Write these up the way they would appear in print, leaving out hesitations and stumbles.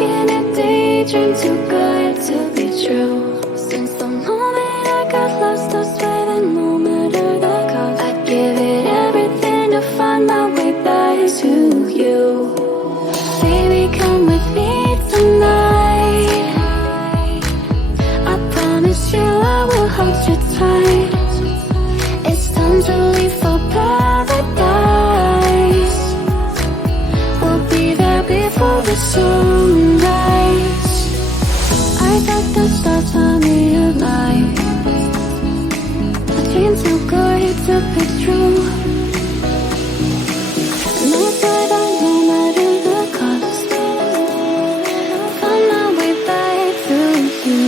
stuck in a daydream, too good to be true. Since the moment I got lost, I swear that no matter the cost, I'd give it everything to find my way back to you. Baby, come with me tonight. I promise you I will hold you tight. It's time to leave for paradise. We'll be there before the sunrise. I thought the stars found me alive. A dream too good to be true. And I swear that no matter the cost, find my way back through you.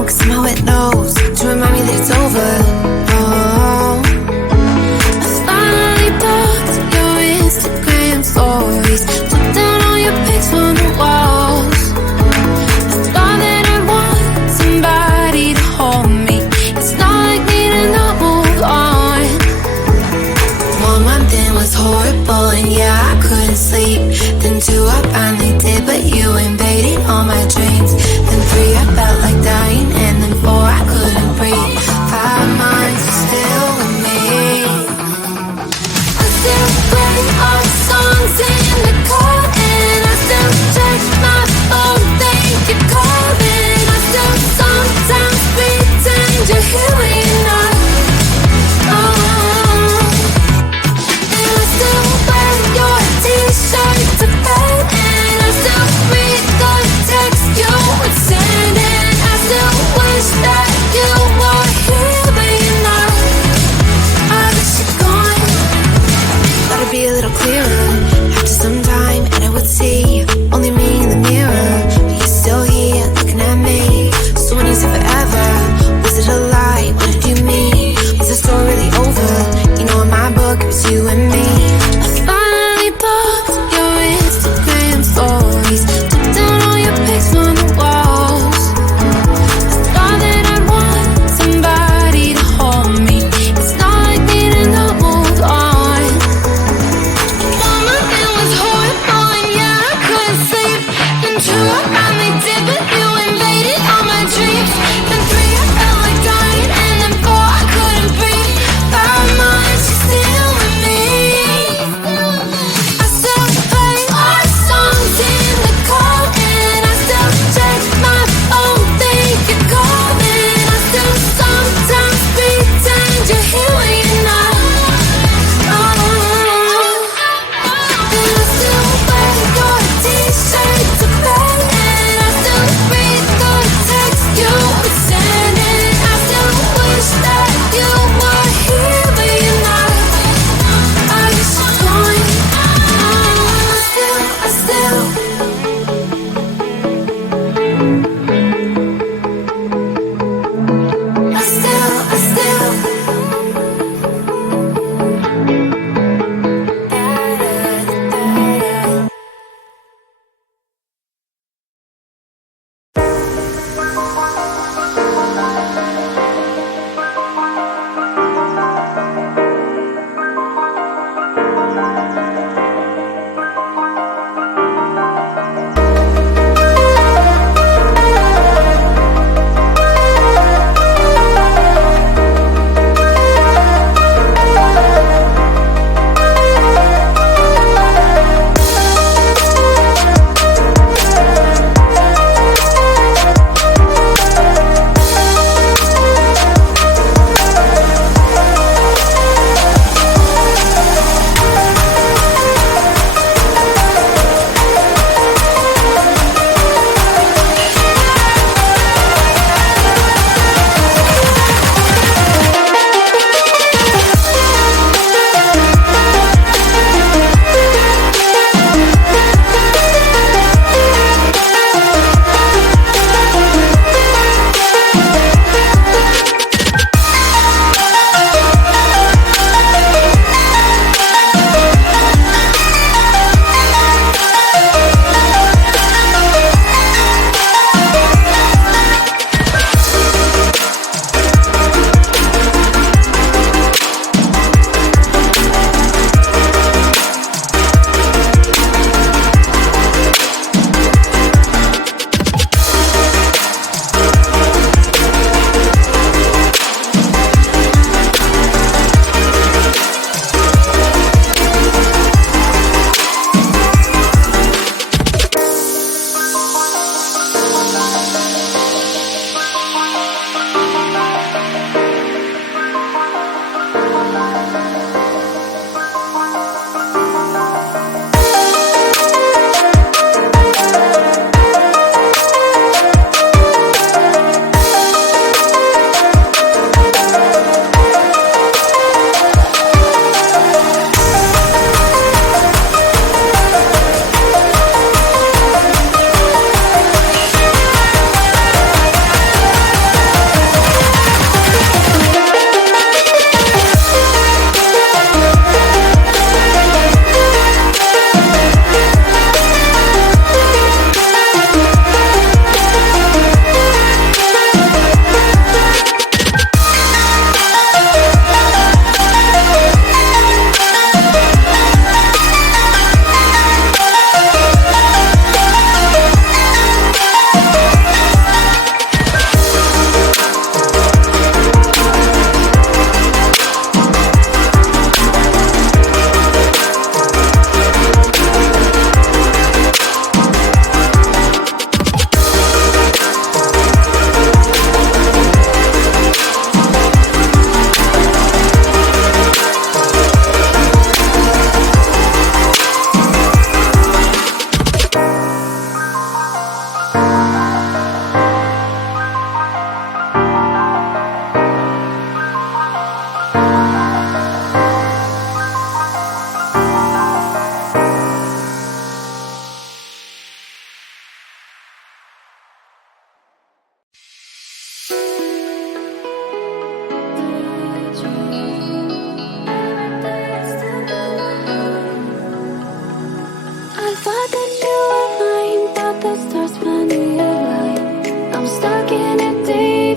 phone, cause somehow it knows to remind me that it's over. Oh, I finally blocked your Instagram stories, took down all your pics from the walls. I thought that I want somebody to hold me. It's not like me to not move on. 1 month in was horrible, and yeah, I couldn't sleep. Then 2, I finally did, but you invaded all my dreams. Then 3, I felt like dying, and then 4, I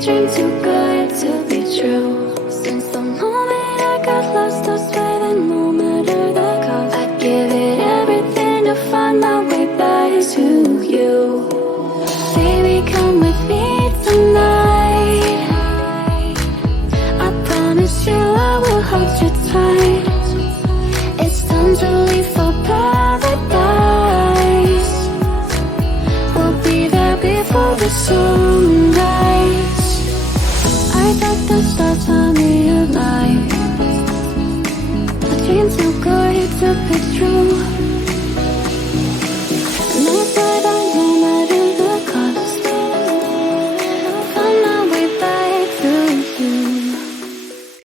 dream too good to be true. Since the moment I got lost, I swear that no matter the cost, I'd give it everything to find my way back to you. Baby, come with me tonight. I promise you I will hold you tight. It's time to leave for paradise. We'll be there before the sunrise. I thought the stars tell me alive. A dream too good to be true.